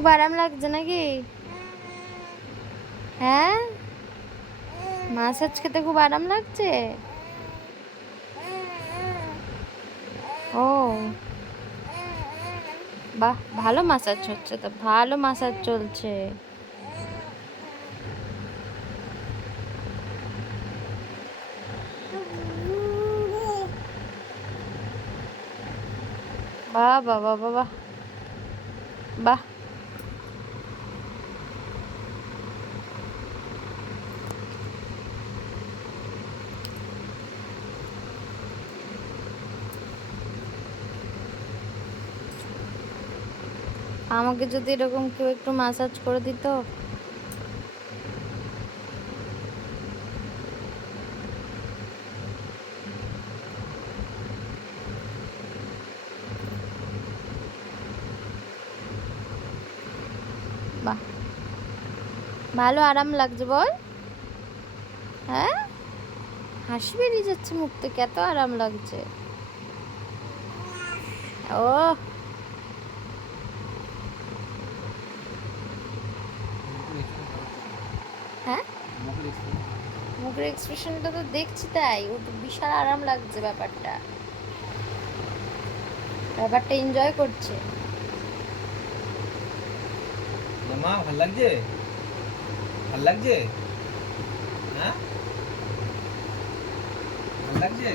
খুব আরাম লাগছে নাকি? হ্যাঁ, মাসাজ খেতে খুব আরাম লাগছে। ও বাহ, ভালো মাসাজ হচ্ছে তো, ভালো মাসাজ চলছে। বাহ বাহ বাহ বাহ বাহ বাহ। আমাকে যদি এরকম কেউ একটু মাসাজ করে দিত। বাহ, ভালো আরাম লাগছে বল। হ্যাঁ, হাসি বেরিয়ে যাচ্ছে মুখ থেকে, এত আরাম লাগছে। ও হ্যাঁ, মুখের এক্সপ্রেশনটা তো দেখছি, তাই ও তো বিশাল আরাম লাগছে। ব্যাপারটা ব্যাপারটা এনজয় করছে। মা ভাল লাগছে, ভাল লাগছে, হ্যাঁ ভাল লাগছে।